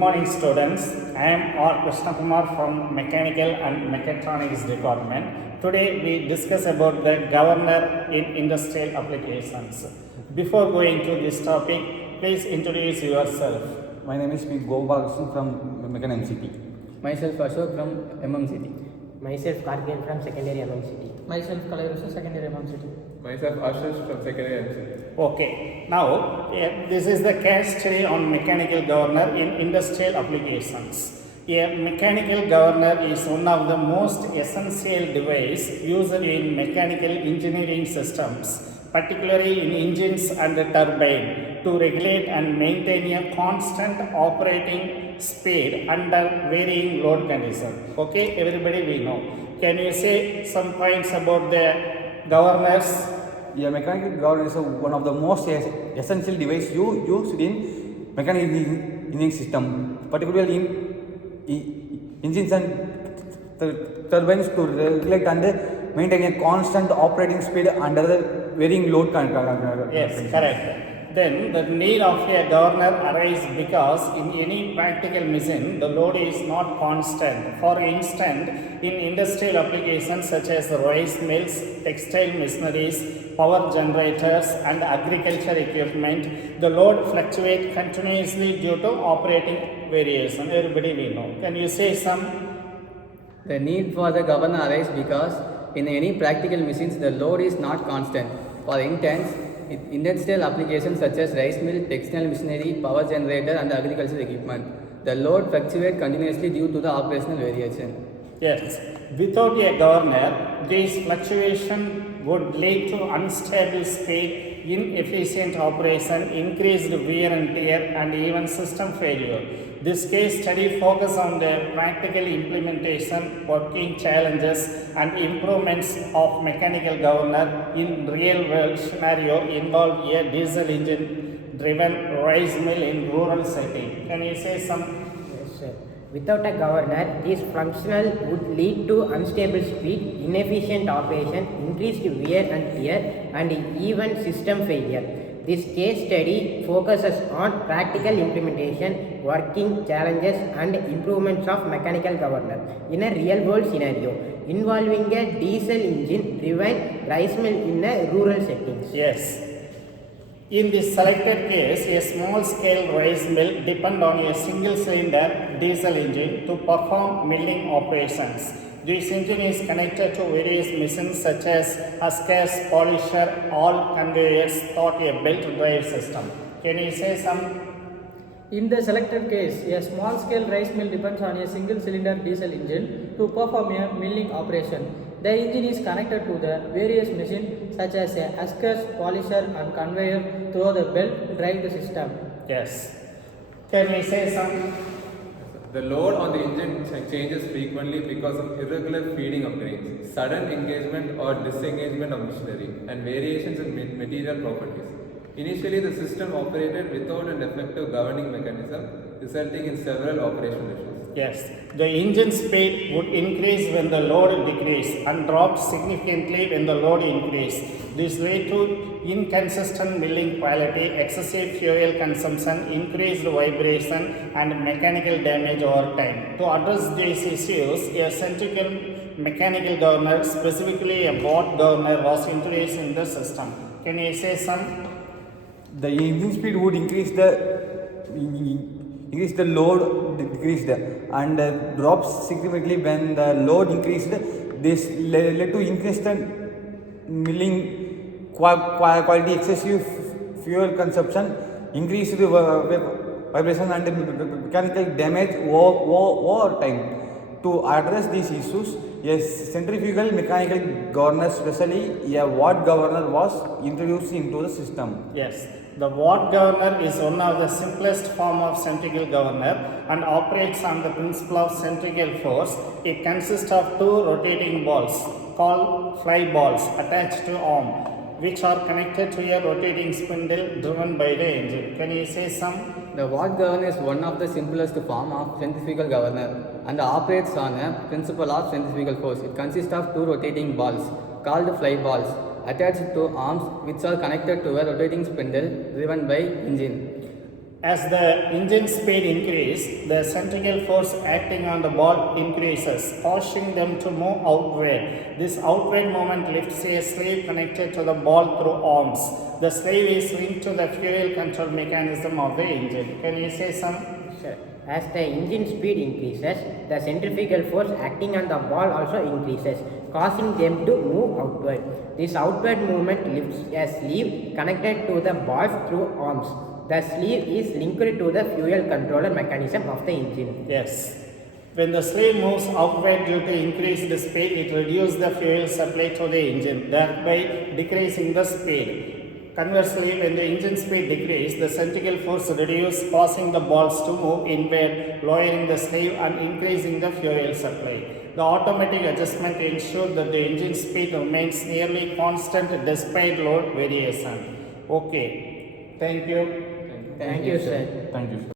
Good morning students, I am R. Krishna Kumar from Mechanical and Mechatronics Department. Today we discuss about the governor in industrial applications. Before going to this topic, please introduce yourself. My name is P. Gopalakrishnan from MA.ME. Myself Ashok from MMCT. Myself Karthikeyan from secondary MMCT. Myself Kalairusha, secondary MMCT. Myself Ashish from secondary MCT. Okay, now this is the case study on mechanical governor in industrial applications. A mechanical governor is one of the most essential devices used in mechanical engineering systems, particularly in engines and turbines, to regulate and maintain a constant operating speed under varying load conditions. Okay, everybody we know. Can you say some points about the governors? Yeah, mechanical governor is one of the most essential devices used in mechanical engineering system, particularly in engines and turbines to regulate and maintain a constant operating speed under the varying load conditions. Yes, correct. Then the need of a governor arises because in any practical machine the load is not constant. For instance, in industrial applications such as rice mills, textile machineries, power generators and agriculture equipment, the load fluctuates continuously due to operating variation. Everybody we know. Can you say some? The need for the governor arises because in any practical machines the load is not constant. For instance, in industrial applications such as rice mill, textile machinery, power generator and agricultural equipment, the load fluctuates continuously due to the operational variation. Yes. Without a governor, this fluctuation would lead to unstable speed, inefficient operation, increased wear and tear, and even system failure. This case study focuses on the practical implementation, working challenges, and improvements of mechanical governor in real-world scenario involve a diesel engine-driven rice mill in rural setting. Can you say some? Yes, sir. Without a governor, this functional would lead to unstable speed, inefficient operation, increased wear and tear, and even system failure. This case study focuses on practical implementation, working challenges, and improvements of mechanical governor in a real-world scenario involving a diesel engine-driven rice mill in a rural settings. Yes. In this selected case, a small-scale rice mill depends on a single-cylinder diesel engine to perform milling operations. This engine is connected to various machines such as huskers, polisher, all conveyors through a belt drive system. Can you say some? In the selected case, a small-scale rice mill depends on a single-cylinder diesel engine to perform a milling operation. The engine is connected to the various machines such as a huskers, polisher and conveyor through the belt drive system. Yes. Can you say some? The load on the engine changes frequently because of irregular feeding of grains, sudden engagement or disengagement of machinery, and variations in material properties. Initially, the system operated without an effective governing mechanism, resulting in several operational issues. Yes, the engine speed would increase when the load decreased and drop significantly when the load increased. This led to inconsistent milling quality, excessive fuel consumption, increased vibration, and mechanical damage over time. To address these issues, a centrifugal mechanical governor, specifically a bot governor, was introduced in the system. Can you say some? The engine speed would increase the load decreased and drops significantly when the load increased. This led to inconsistent milling quality, excessive fuel consumption, increased vibration and mechanical damage over time. To address these issues, a centrifugal mechanical governor, especially a watt governor, was introduced into the system. Yes. The watt governor is one of the simplest form of centrifugal governor and operates on the principle of centrifugal force. It consists of two rotating balls called fly balls attached to arm, which are connected to a rotating spindle driven by the engine. Can you say some? The watt governor is one of the simplest form of centrifugal governor and operates on a principle of centrifugal force. It consists of two rotating balls called fly balls attached to arms which are connected to a rotating spindle driven by engine. As the engine speed increases, the centrifugal force acting on the ball increases, causing them to move outward. This outward movement lifts a sleeve connected to the ball through arms. The sleeve is linked to the fuel control mechanism of the engine. Can you say some? Sure. As the engine speed increases, the centrifugal force acting on the ball also increases, causing them to move outward. This outward movement lifts a sleeve connected to the ball through arms. The sleeve is linked to the fuel controller mechanism of the engine. Yes. When the sleeve moves outward due to increased speed, it reduces the fuel supply to the engine, thereby decreasing the speed. Conversely, when the engine speed decreases, the centrifugal force reduces, causing the balls to move inward, lowering the sleeve and increasing the fuel supply. The automatic adjustment ensures that the engine speed remains nearly constant despite load variation. Okay. Thank you. Thank you, sir. Thank you, sir.